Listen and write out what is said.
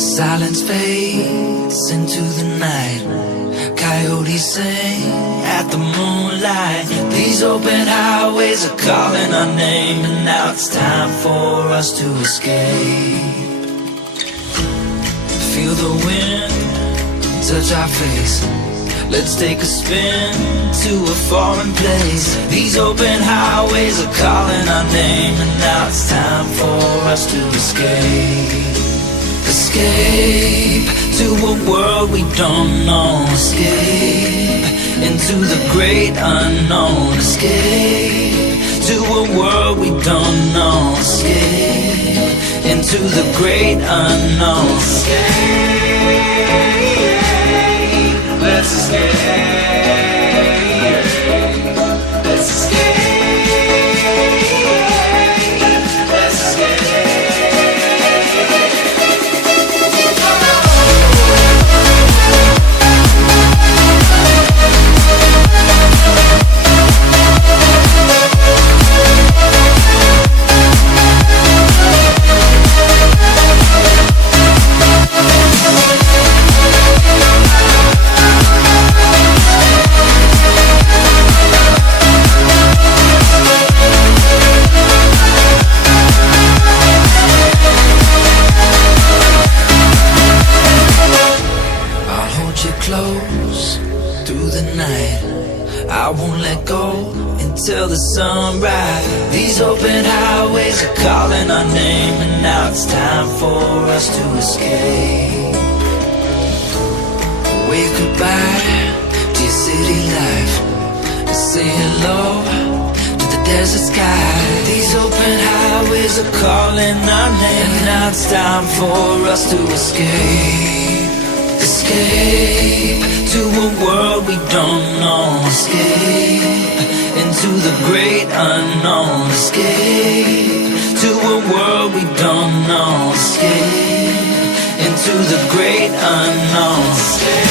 silence fades into the night. Coyotes sing at the moonlight. These open highways are calling our name, and now it's time for us to escape. Feel the wind touch our face. Let's take a spin to a foreign place. These open highways are calling our name, and now it's time for us to escape. Escape to a world we don't know. Escape into the great unknown. Escape to a world we don't know. Escape into the great unknown. Escape, let's escape. Let's escape. Close through the night, I won't let go until the sunrise. These open highways are calling our name, and now it's time for us to escape. Wave goodbye to your city life, and say hello to the desert sky. These open highways are calling our name, and now it's time for us to escape. Escape to a world we don't know. Escape into the great unknown. Escape to a world we don't know. Escape into the great unknown. Escape.